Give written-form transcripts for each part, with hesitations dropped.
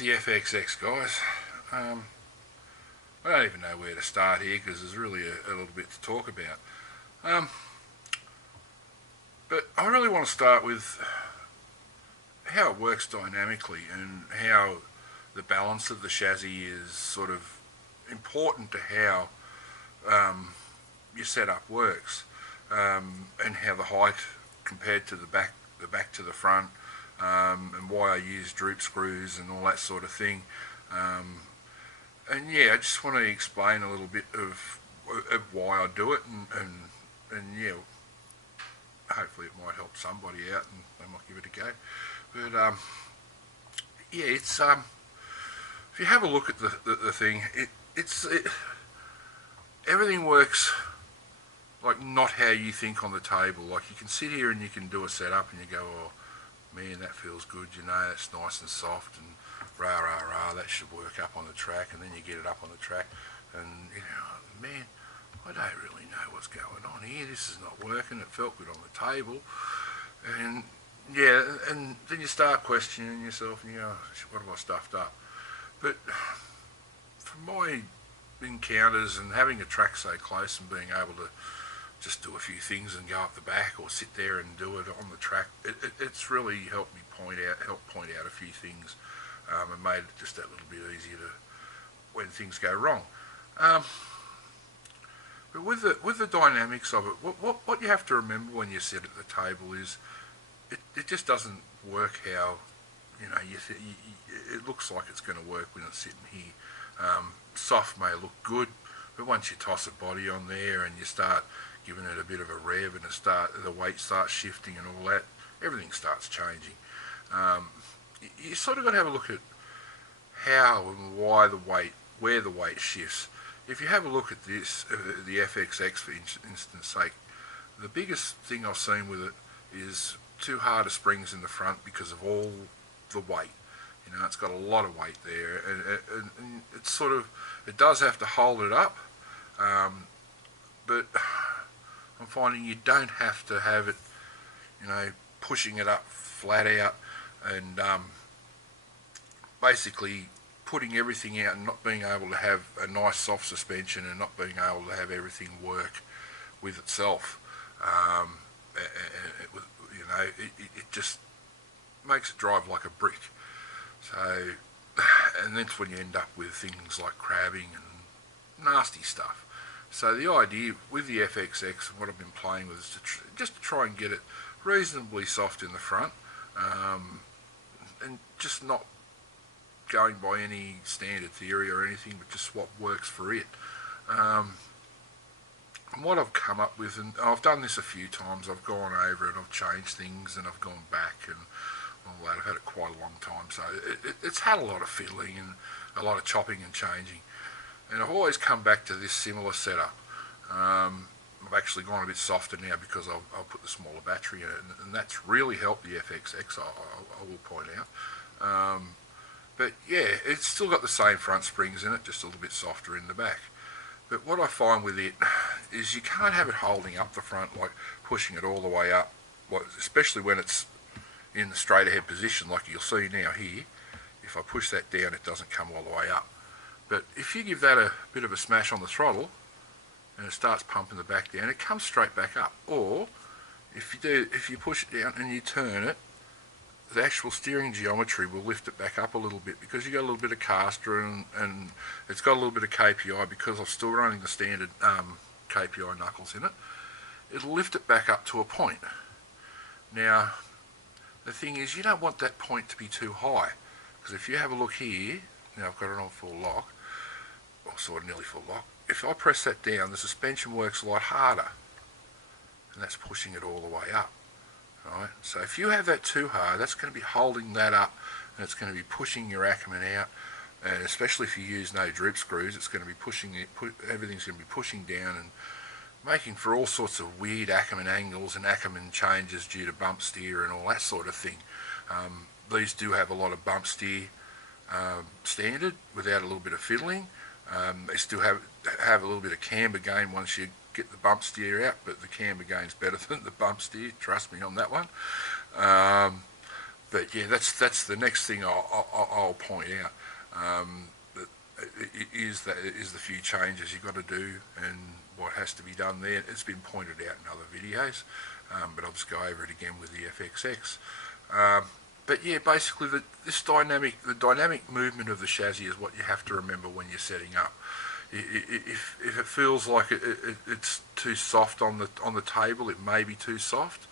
the FXX, guys, I don't even know where to start here because there's really a little bit to talk about. But I really want to start with how it works dynamically and how the balance of the chassis is sort of important to how your setup works, and how the height compared to the back to the front, and why I use droop screws and all that sort of thing. And yeah, I just want to explain a little bit of why I do it, and yeah, hopefully it might help somebody out and they might give it a go. But yeah, it's if you have a look at the thing, everything works like not how you think on the table. Like you can sit here and you can do a setup and you go, oh man, that feels good, you know, that's nice and soft and rah rah rah, that should work up on the track. And then you get it up on the track and you know, man, I don't really know what's going on here, this is not working, it felt good on the table. And yeah, and then you start questioning yourself and you go, what have I stuffed up? But from my encounters and having a track so close and being able to just do a few things and go up the back or sit there and do it on the track, it's really helped me point out a few things, and made it just that little bit easier to when things go wrong. But with the dynamics of it, what you have to remember when you sit at the table is it just doesn't work how you know it looks like it's going to work when it's sitting here. Soft may look good, but once you toss a body on there and you start giving it a bit of a rev and the weight starts shifting and all that, everything starts changing. You sort of got to have a look at how and why where the weight shifts. If you have a look at this, the FXX for instance sake, the biggest thing I've seen with it is too hard of springs in the front because of all the weight. You know, it's got a lot of weight there, and it's sort of, it does have to hold it up, but I'm finding you don't have to have it, you know, pushing it up flat out and basically putting everything out and not being able to have a nice soft suspension and not being able to have everything work with itself. You know, it just makes it drive like a brick. So, and that's when you end up with things like crabbing and nasty stuff. So the idea with the FXX and what I've been playing with is just to try and get it reasonably soft in the front, and just not going by any standard theory or anything, but just what works for it. And what I've come up with, and I've done this a few times, I've gone over and I've changed things and I've gone back and all that. I've had it quite a long time, so it's had a lot of fiddling and a lot of chopping and changing. And I've always come back to this similar setup. I've actually gone a bit softer now because I'll put the smaller battery in it, and that's really helped the FXX, I will point out. But yeah, it's still got the same front springs in it, just a little bit softer in the back. But what I find with it is you can't have it holding up the front, like pushing it all the way up, especially when it's in the straight ahead position like you'll see now here. If I push that down, it doesn't come all the way up. But if you give that a bit of a smash on the throttle and it starts pumping the back down, it comes straight back up. Or if you push it down and you turn it, the actual steering geometry will lift it back up a little bit because you got a little bit of caster and it's got a little bit of KPI because I'm still running the standard KPI knuckles in it. It'll lift it back up to a point. Now, the thing is, you don't want that point to be too high, because if you have a look here, now I've got it on full lock, or sort of nearly full lock. If I press that down, the suspension works a lot harder, and that's pushing it all the way up. Right? So if you have that too hard, that's going to be holding that up, and it's going to be pushing your Ackerman out, and especially if you use no droop screws, it's going to be pushing it. Everything's going to be pushing down and making for all sorts of weird Ackerman angles and Ackerman changes due to bump steer and all that sort of thing. These do have a lot of bump steer standard without a little bit of fiddling. They still have a little bit of camber gain once you get the bump steer out, but the camber gain's better than the bump steer, trust me on that one. But yeah, that's the next thing I'll point out. That it is the few changes you've got to do and what has to be done there. It's been pointed out in other videos, but I'll just go over it again with the FXX. But yeah, basically the dynamic movement of the chassis is what you have to remember when you're setting up. If it feels like it's too soft on the table, it may be too soft.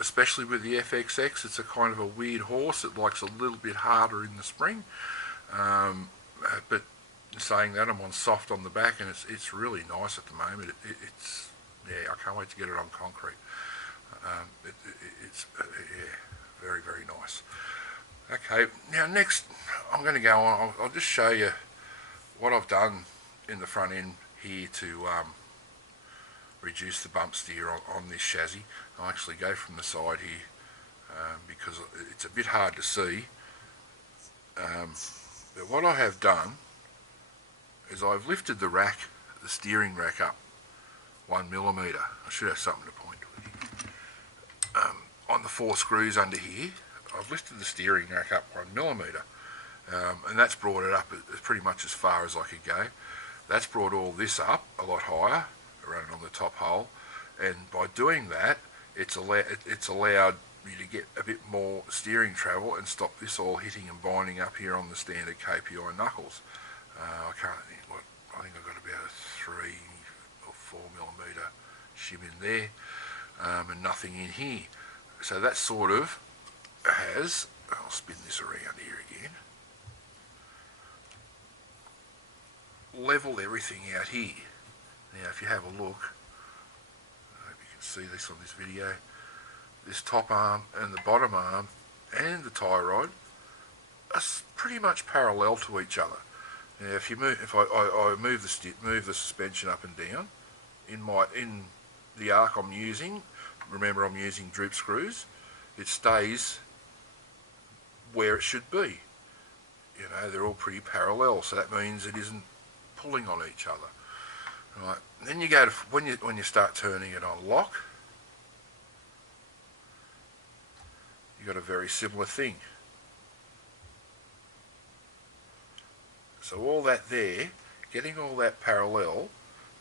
Especially with the FXX, it's a kind of a weird horse. It likes a little bit harder in the spring. But saying that, I'm on soft on the back, and it's really nice at the moment. It's yeah, I can't wait to get it on concrete. It's yeah, very, very nice. Okay, now next I'm going to go on. I'll just show you what I've done in the front end here to reduce the bump steer on this chassis. I'll actually go from the side here because it's a bit hard to see. But what I have done is I've lifted the steering rack up 1mm. I should have something to point to here. On the 4 screws under here, I've lifted the steering rack up 1mm. And that's brought it up pretty much as far as I could go. That's brought all this up a lot higher, running on the top hole, and by doing that, it's allowed me to get a bit more steering travel and stop this all hitting and binding up here on the standard KPI knuckles. I think I've got about a 3 or 4mm shim in there, and nothing in here. So that sort of has, I'll spin this around here again, level everything out here. Now if you have a look, I hope you can see this on this video, this top arm and the bottom arm and the tie rod are pretty much parallel to each other. Now if I move the suspension up and down, in the arc I'm using, remember I'm using droop screws, it stays where it should be. You know, they're all pretty parallel, so that means it isn't pulling on each other. Right. Then you go to when you start turning it on lock, you got a very similar thing. So all that there, getting all that parallel,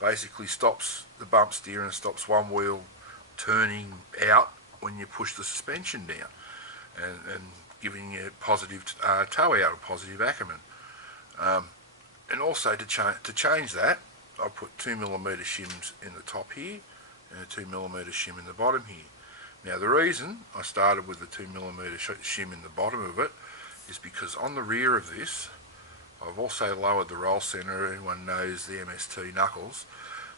basically stops the bump steer and stops one wheel turning out when you push the suspension down, and giving you positive toe out or positive Ackerman. And also to change that, I put 2mm shims in the top here and a 2mm shim in the bottom here. Now the reason I started with the 2mm shim in the bottom of it is because on the rear of this, I've also lowered the roll centre. Everyone knows the MST knuckles.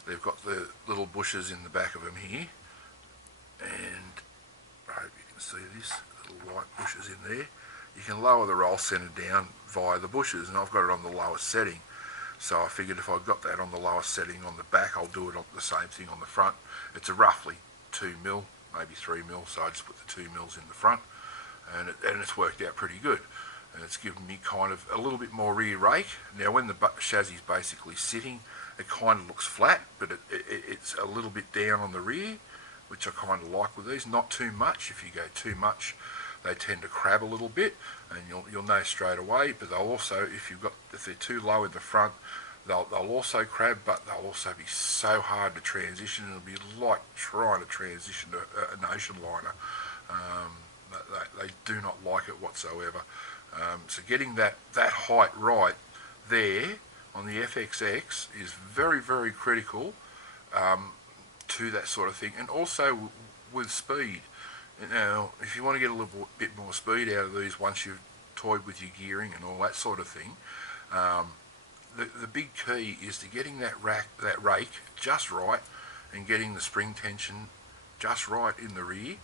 They've got the little bushes in the back of them here, and I hope you can see this, little white bushes in there. You can lower the roll centre down via the bushes, and I've got it on the lowest setting. So I figured if I've got that on the lowest setting on the back, I'll do it on the same thing on the front. It's a roughly 2mm, maybe 3mm, so I just put the 2mm in the front, and it's worked out pretty good. And it's given me kind of a little bit more rear rake. Now when the chassis is basically sitting, it kind of looks flat, but it's a little bit down on the rear, which I kind of like with these. Not too much. If you go too much, they tend to crab a little bit, and you'll know straight away. But they'll also, if they're too low in the front, they'll also crab, but they'll also be so hard to transition. It'll be like trying to transition to an ocean liner. They do not like it whatsoever. So getting that height right there on the FXX is very, very critical to that sort of thing, and also with speed. Now, if you want to get a little bit more speed out of these once you've toyed with your gearing and all that sort of thing, the big key is to getting that rake just right and getting the spring tension just right in the rear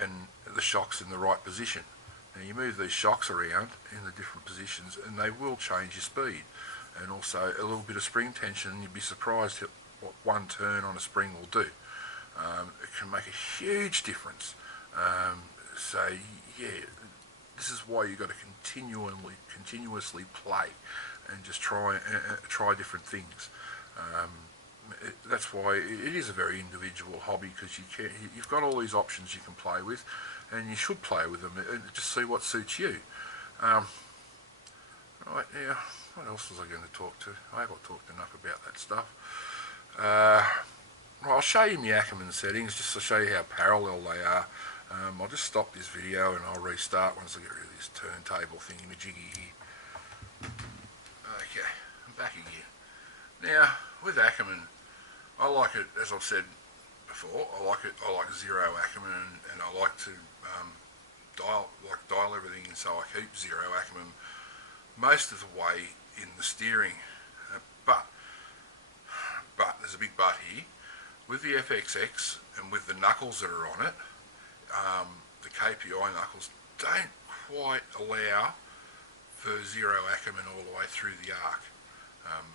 and the shocks in the right position. Now you move these shocks around in the different positions and they will change your speed, and also a little bit of spring tension, and you'd be surprised at what one turn on a spring will do. It can make a huge difference. So yeah, this is why you've got to continuously play and just try different things. that's why it is a very individual hobby, because you've got all these options you can play with, and you should play with them and just see what suits you. Right, now, what else was I going to talk to? I hope I talked enough about that stuff. I'll show you my Ackerman settings just to show you how parallel they are. I'll just stop this video and I'll restart once I get rid of this turntable thingy-majiggy here. Okay, I'm back again. Now, with Ackerman, I like it, as I've said before, I like zero Ackerman, and I like to dial everything in, so I keep zero Ackerman most of the way in the steering. But there's a big but here. With the FXX and with the knuckles that are on it, the KPI knuckles don't quite allow for zero Ackerman all the way through the arc.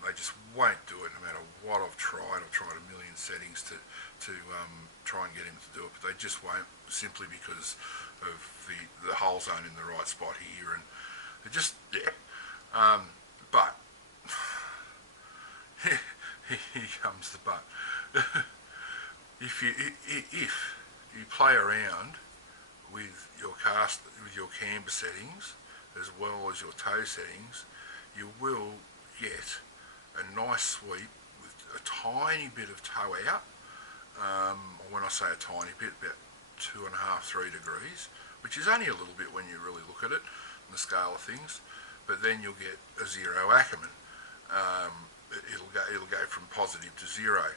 They just won't do it no matter what I've tried. I've tried a million settings to try and get him to do it, but they just won't, simply because of the holes aren't in the right spot here, and it just, yeah. But here comes the but. If you play around with your camber settings as well as your toe settings, you will get a nice sweep with a tiny bit of toe out. When I say a tiny bit, about 2.5–3 degrees, which is only a little bit when you really look at it in the scale of things. But then you'll get a zero Ackerman. It'll go from positive to zero.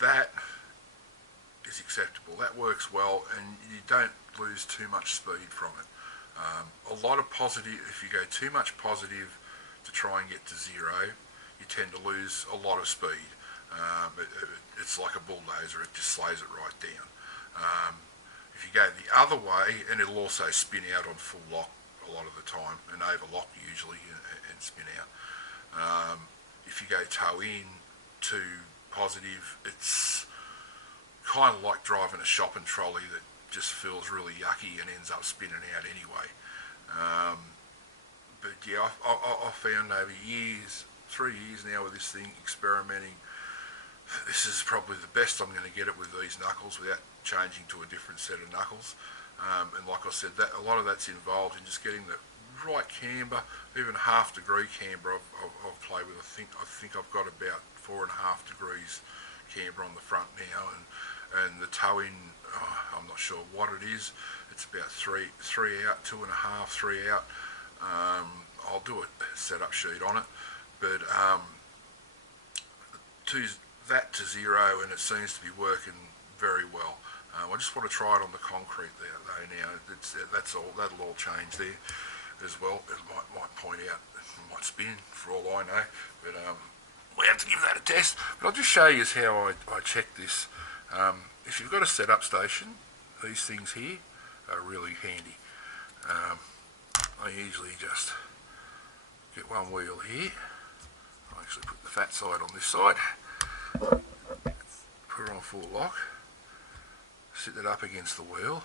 That is acceptable. That works well, and you don't lose too much speed from it. A lot of positive, if you go too much positive to try and get to zero, you tend to lose a lot of speed. It's like a bulldozer, it just slows it right down. If you go the other way, and it'll also spin out on full lock a lot of the time, and overlock usually, and spin out. If you go toe in to positive, it's kind of like driving a shopping trolley that just feels really yucky and ends up spinning out anyway. But yeah, I've found over years, 3 years now with this thing, experimenting, this is probably the best I'm going to get it with these knuckles without changing to a different set of knuckles. And like I said, that a lot of that's involved in just getting the right camber, even half-degree camber I've played with. I think I've got about 4.5 degrees camber on the front now, and the toe in, I'm not sure what it is. It's about three out, 2.5, 3 out. I'll do a setup sheet on it, but that to zero, and it seems to be working very well. I just want to try it on the concrete there though now. That's all. That'll all change there as well. It might point out, it might spin for all I know, but we have to give that a test. But I'll just show you how I check this. If you've got a setup station, these things here are really handy. I usually just get one wheel here. I actually put the fat side on this side, put it on full lock, sit it up against the wheel,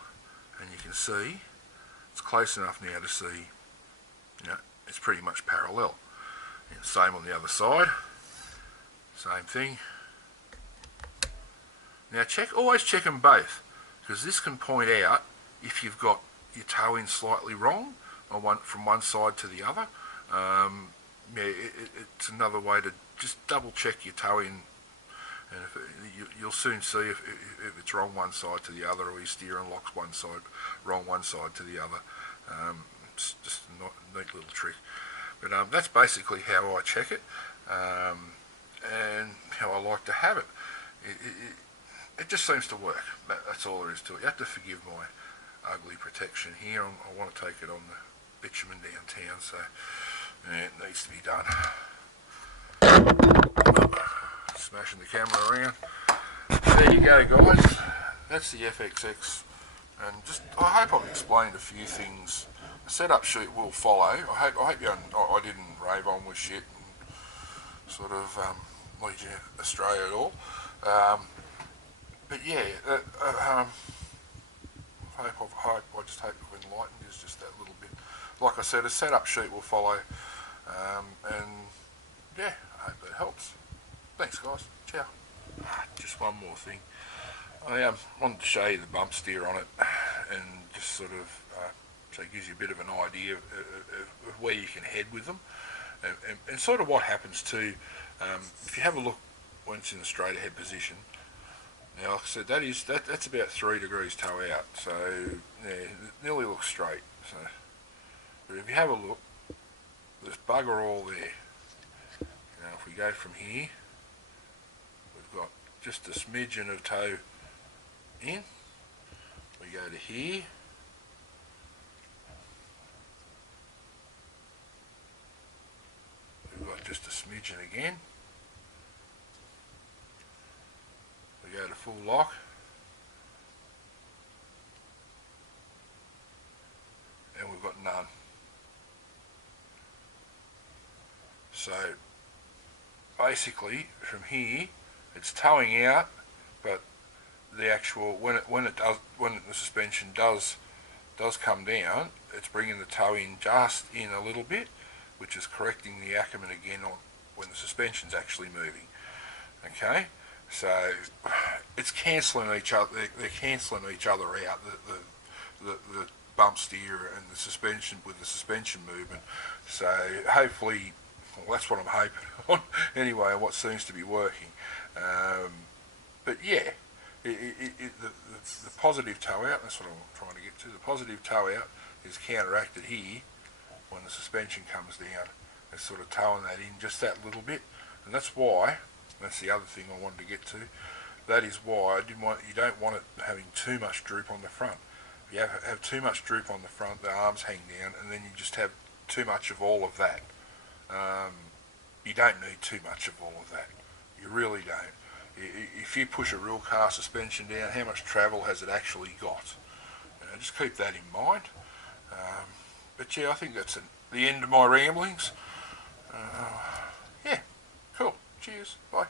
and you can see it's close enough now to see, you know, it's pretty much parallel. And same on the other side, same thing. Now always check them both, because this can point out if you've got your toe in slightly wrong, or from one side to the other. Yeah, it's another way to just double check your toe in, and you'll soon see if it's wrong one side to the other, or your steering lock's wrong one side to the other. It's just a neat little trick. But that's basically how I check it, and how I like to have it. It just seems to work. That's all there is to it. You have to forgive my ugly protection here. I want to take it on the bitumen downtown, so yeah, it needs to be done. Smashing the camera around. There you go, guys. That's the FXX, and just I hope I've explained a few things. The setup sheet will follow. I hope I didn't rave on with shit and sort of lead you astray at all. But yeah, I just hope I've enlightened you just that little bit. Like I said, a setup sheet will follow, and yeah, I hope that helps. Thanks, guys. Ciao. Just one more thing. I wanted to show you the bump steer on it, and just sort of so it gives you a bit of an idea of where you can head with them, and sort of what happens too. If you have a look when it's in the straight ahead position. Now, like I said, that's about 3 degrees toe out, so yeah, it nearly looks straight. So, but if you have a look, there's bugger all there. Now, if we go from here, we've got just a smidgen of toe in. We go to here. We've got just a smidgen again. We go to full lock. And we've got none. So basically from here it's towing out, but the actual when the suspension does come down, it's bringing the toe in just in a little bit, which is correcting the Ackerman again on when the suspension's actually moving. Okay, so it's cancelling each other. They're cancelling each other out. The bump steer and the suspension with the suspension movement. So hopefully, well, that's what I'm hoping on anyway, and what seems to be working. But yeah, the positive toe out, that's what I'm trying to get to. The positive toe out is counteracted here when the suspension comes down. It's sort of towing that in just that little bit, and that's why. That's the other thing I wanted to get to. That is why you don't want it having too much droop on the front. If you have too much droop on the front, the arms hang down, and then you just have too much of all of that. You don't need too much of all of that. You really don't. If you push a real car suspension down, how much travel has it actually got? Just keep that in mind. But yeah, I think that's the end of my ramblings. Yeah, cool. Cheers. Bye.